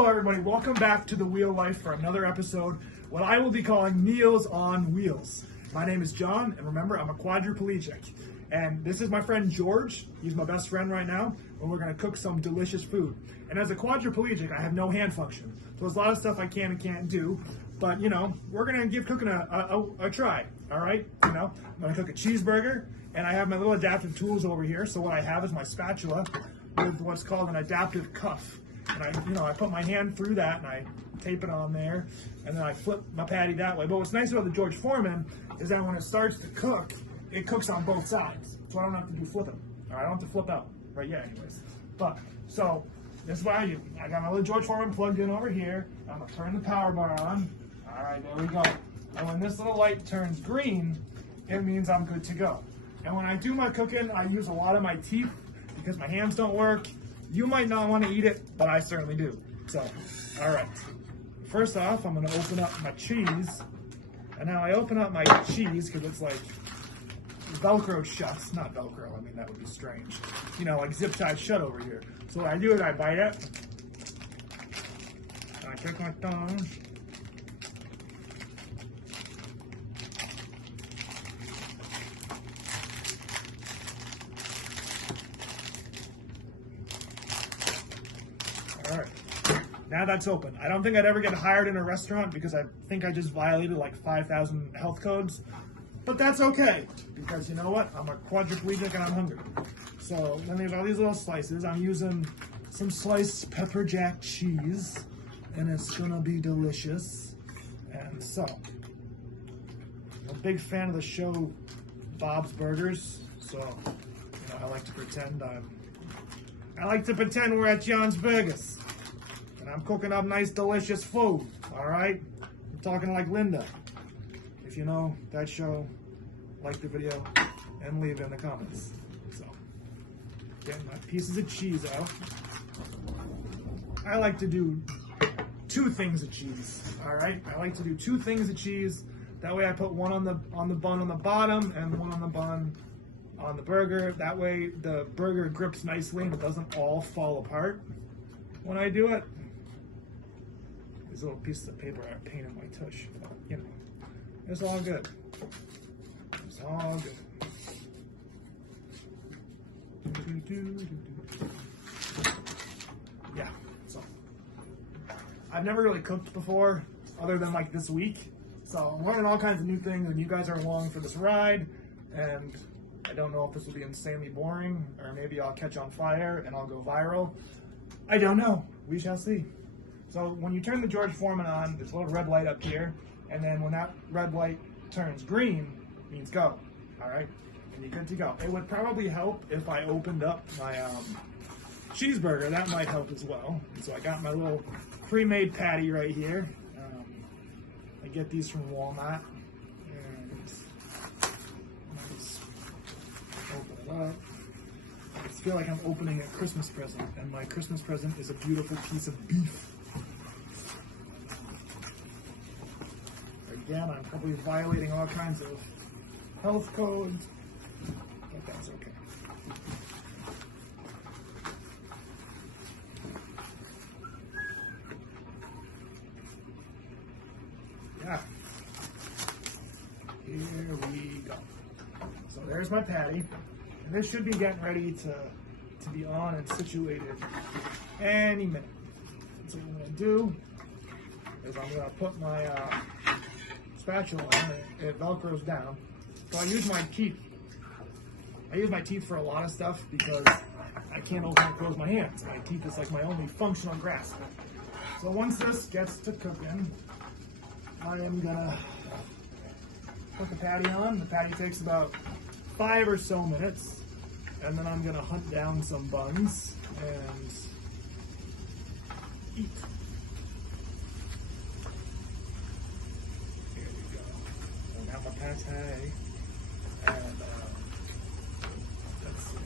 Hello everybody, welcome back to The Wheel Life for another episode, what I will be calling Meals on Wheels. My name is John, and remember, I'm a quadriplegic. And this is my friend George, he's my best friend right now, and we're gonna cook some delicious food. And as a quadriplegic, I have no hand function, so there's a lot of stuff I can and can't do, but you know, we're gonna give cooking a try, all right? You know, I'm gonna cook a cheeseburger, and I have my little adaptive tools over here, so what I have is my spatula with what's called an adaptive cuff. And I put my hand through that and I tape it on there, and then I flip my patty that way. But what's nice about the George Foreman is that when it starts to cook, it cooks on both sides. So I don't have to do flipping. All right, I don't have to flip out. Right, yeah, anyways. But, so, this is what I do. I got my little George Foreman plugged in over here. I'm gonna turn the power bar on. All right, there we go. And when this little light turns green, it means I'm good to go. And when I do my cooking, I use a lot of my teeth because my hands don't work. You might not want to eat it, but I certainly do. So, all right. First off, I'm going to open up my cheese. And now I open up my cheese because it's like Velcro shuts. Not Velcro, I mean, that would be strange. You know, like zip tied shut over here. So what I do is I bite it. I take my tongue. All right, now that's open. I don't think I'd ever get hired in a restaurant because I think I just violated like 5,000 health codes, but that's okay because you know what? I'm a quadriplegic and I'm hungry. So then we have all these little slices. I'm using some sliced pepper jack cheese and it's gonna be delicious. And so, I'm a big fan of the show Bob's Burgers, so you know, I like to pretend we're at John's Burgers. And I'm cooking up nice, delicious food, all right? I'm talking like Linda. If you know that show, like the video and leave it in the comments. So, getting my pieces of cheese out. I like to do 2 things of cheese, all right? I like to do 2 things of cheese. That way I put one on the bun on the bottom and one on the bun on the burger. That way the burger grips nicely and it doesn't all fall apart when I do it. These little pieces of paper are a pain in my tush, but you know, it's all good. It's all good. Yeah, so I've never really cooked before other than like this week. So I'm learning all kinds of new things and you guys are along for this ride, and I don't know if this will be insanely boring or maybe I'll catch on fire and I'll go viral. I don't know. We shall see. So when you turn the George Foreman on, there's a little red light up here, and then when that red light turns green, it means go. All right? And you're good to go. It would probably help if I opened up my cheeseburger. That might help as well. And so I got my little pre-made patty right here. I get these from Walmart. And I just open it up. I just feel like I'm opening a Christmas present, and my Christmas present is a beautiful piece of beef. Again, I'm probably violating all kinds of health codes, but that's okay. Yeah. Here we go. So there's my patty. And this should be getting ready to be on and situated any minute. So what I'm going to do is I'm going to put my spatula on it. It velcros down. So I use my teeth. I use my teeth for a lot of stuff because I can't open and close my hands. My teeth is like my only functional grasp. So once this gets to cooking, I am going to put the patty on. The patty takes about 5 or so minutes. And then I'm gonna hunt down some buns and eat. Here we go. I got my pate. And let's see.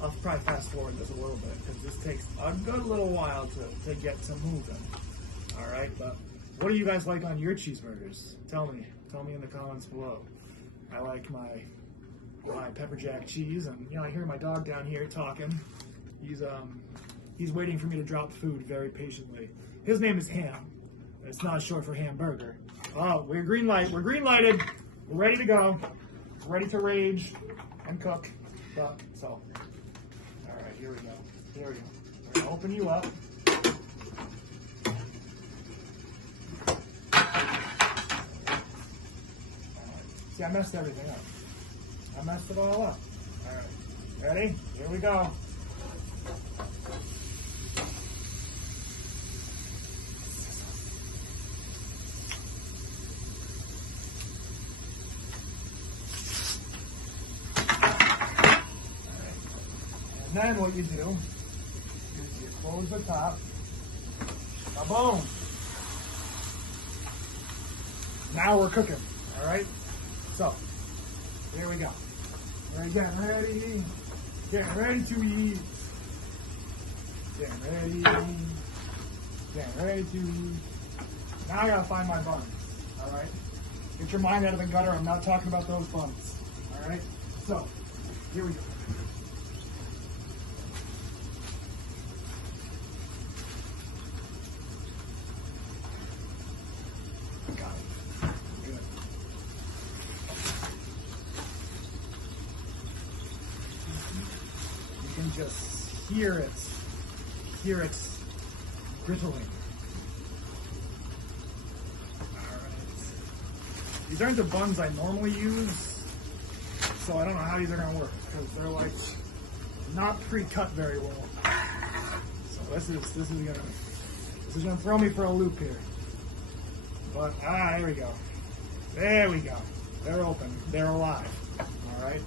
I'll probably fast forward this a little bit because this takes a good little while to get to moving. All right, but what do you guys like on your cheeseburgers? Tell me in the comments below. I like my pepper jack cheese, and you know, I hear my dog down here talking. He's He's waiting for me to drop food very patiently. His name is Ham. It's not short for hamburger. Oh, we're green lighted. We're ready to go. We're ready to rage and cook. All right, here we go. We're gonna open you up. See, I messed everything up. I messed it all up. All right, ready? Here we go. And then what you do is you close the top. Boom. Now we're cooking. All right. So here we go. We're getting ready. Getting ready to eat. Getting ready. Getting ready to eat. Now I gotta find my buns. All right. Get your mind out of the gutter. I'm not talking about those buns. All right. So here we go. You can just hear it brittling. Alright. These aren't the buns I normally use, so I don't know how these are gonna work, because they're like not pre-cut very well. So this is gonna throw me for a loop here. But there we go. There we go. They're open. They're alive. Alright.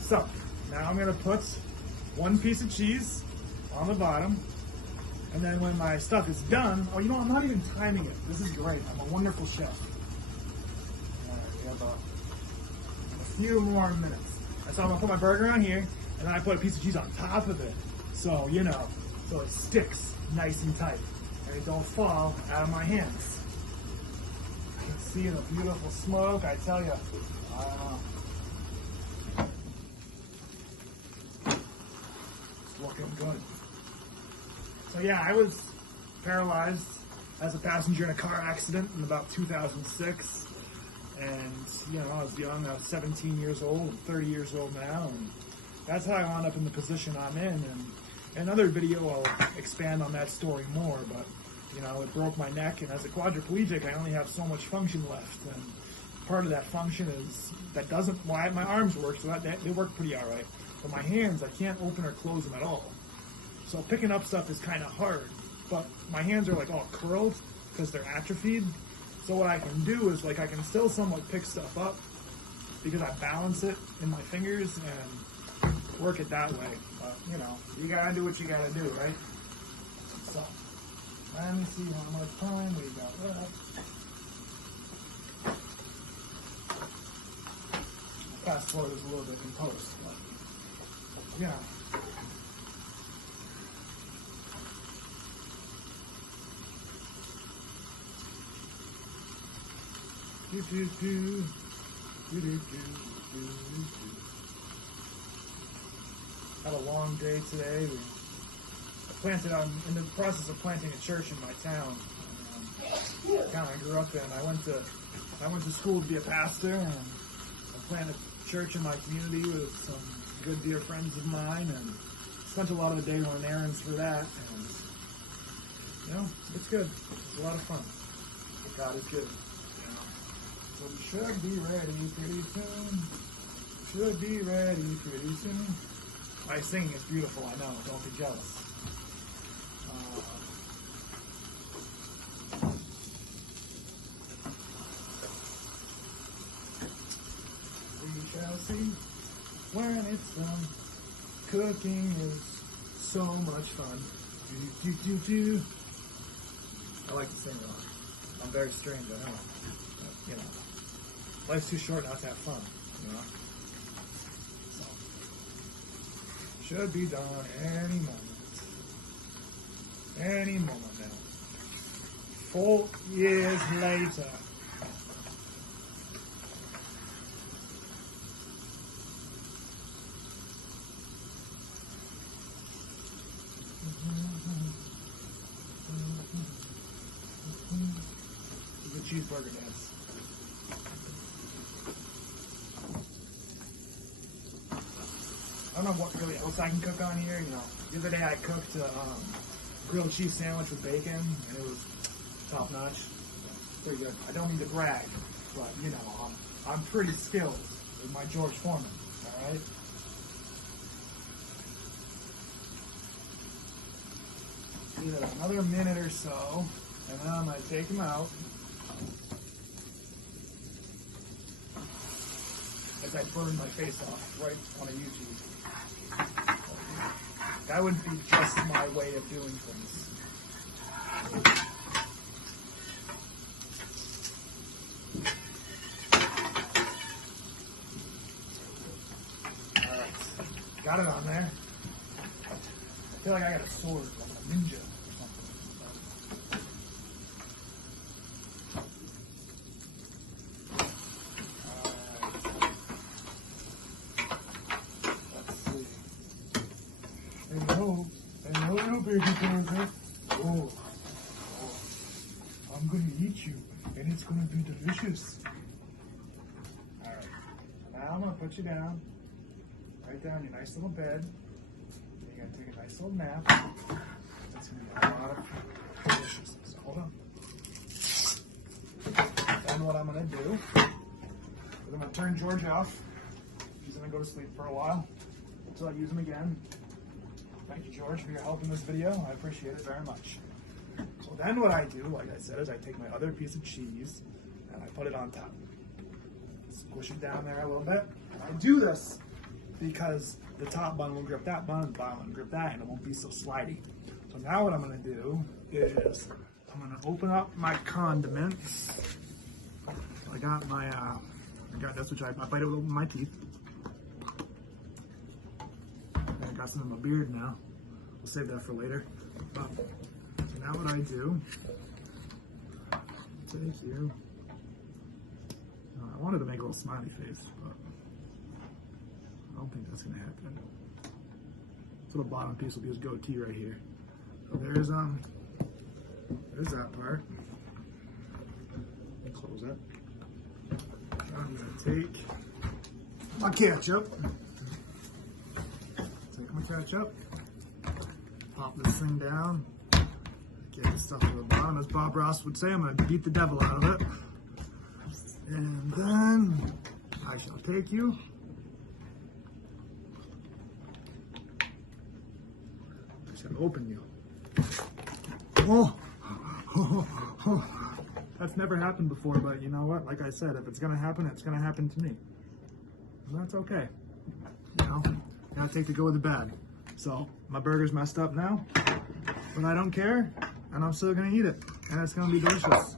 So now I'm gonna put one piece of cheese on the bottom, and then when my stuff is done, oh, you know, I'm not even timing it. This is great. I'm a wonderful chef. All right, we have a few more minutes. So I'm gonna put my burger on here, and then I put a piece of cheese on top of it, so you know, so it sticks nice and tight, and it don't fall out of my hands. You can see the beautiful smoke. I tell you. Looking good. So yeah, I was paralyzed as a passenger in a car accident in about 2006, and you know, I was young. I was 17 years old. I'm 30 years old now, and that's how I wound up in the position I'm in. And in another video, I'll expand on that story more. But you know, it broke my neck, and as a quadriplegic, I only have so much function left, and part of that function is that doesn't. Why my arms work, so that they work pretty all right. But my hands, I can't open or close them at all. So picking up stuff is kind of hard. But my hands are like all curled because they're atrophied. So what I can do is like I can still somewhat pick stuff up because I balance it in my fingers and work it that way. But you know, you gotta do what you gotta do, right? So let me see how much time we got left. Fast forward this a little bit in post, but yeah. Had a long day today. I'm in the process of planting a church in my town. Town I grew up in. I went to school to be a pastor, and I planted a church in my community with some good dear friends of mine, and spent a lot of the day running errands for that. And you know, it's good. It's a lot of fun. But God is good. So we should be ready pretty soon. Should be ready pretty soon. My singing is beautiful, I know. Don't be jealous. We shall see when it's done. Cooking is so much fun. Do, do, do, do. I like to sing though. I'm very strange, I know. But, you know. Life's too short not to have fun, you know? So, should be done any moment. Any moment now. 4 years later. This is a cheeseburger dance. I don't know what really else I can cook on here. You know, the other day I cooked a grilled cheese sandwich with bacon, and it was top notch. Pretty good. I don't mean to brag, but you know, I'm pretty skilled with my George Foreman. All right. Give it another minute or so, and then I'm gonna take them out. As I burn my face off right on a YouTube. That would be just my way of doing things. Alright, got it on there. I feel like I got a sword, like a ninja or something. Hello, baby burger. Oh, I'm gonna eat you, and it's gonna be delicious. All right, now I'm gonna put you down, right down in your nice little bed. You're gonna take a nice little nap. That's gonna be a lot of deliciousness. So hold on. Then what I'm gonna do is I'm gonna turn George off. He's gonna go to sleep for a while until I use him again. Thank you, George, for your help in this video. I appreciate it very much. So then what I do, like I said, is I take my other piece of cheese and I put it on top. Squish it down there a little bit. And I do this because the top bun will grip that bun, the bottom will grip that, and it won't be so slidey. So now what I'm gonna do is I'm gonna open up my condiments. I got my, that's what I bite it with my teeth. I got some in my beard now. We'll save that for later. So now what I do, take you. I wanted to make a little smiley face, but I don't think that's gonna happen. So the bottom piece will be his goatee right here. So there's that part. Close it. I'm gonna take my ketchup. Take my ketchup, pop this thing down, get the stuff to the bottom. As Bob Ross would say, I'm going to beat the devil out of it. And then I shall take you. I shall open you. That's never happened before, but you know what? Like I said, if it's going to happen, it's going to happen to me. And that's okay. You know? Gotta take the good with the bad. So my burger's messed up now, but I don't care, and I'm still gonna eat it, and it's gonna be delicious.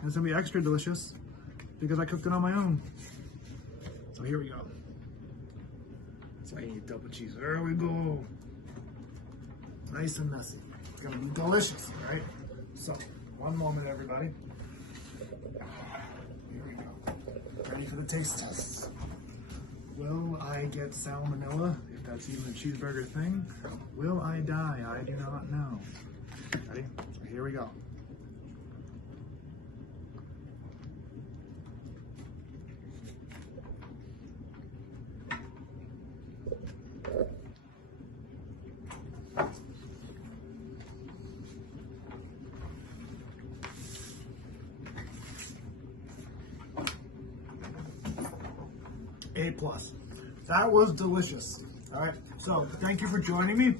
And it's gonna be extra delicious because I cooked it on my own. So here we go. So I eat double cheese. There we go. Nice and messy. It's gonna be delicious, right? So one moment, everybody. Here we go. Ready for the taste tests. Will I get salmonella, if that's even a cheeseburger thing? Will I die? I do not know. Ready? So here we go. A+. That was delicious. All right, so thank you for joining me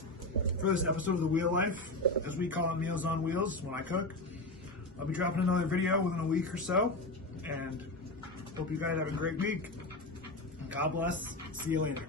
for this episode of The Wheel Life, as we call it, Meals on Wheels when I cook. I'll be dropping another video within a week or so, and hope you guys have a great week. God bless. See you later.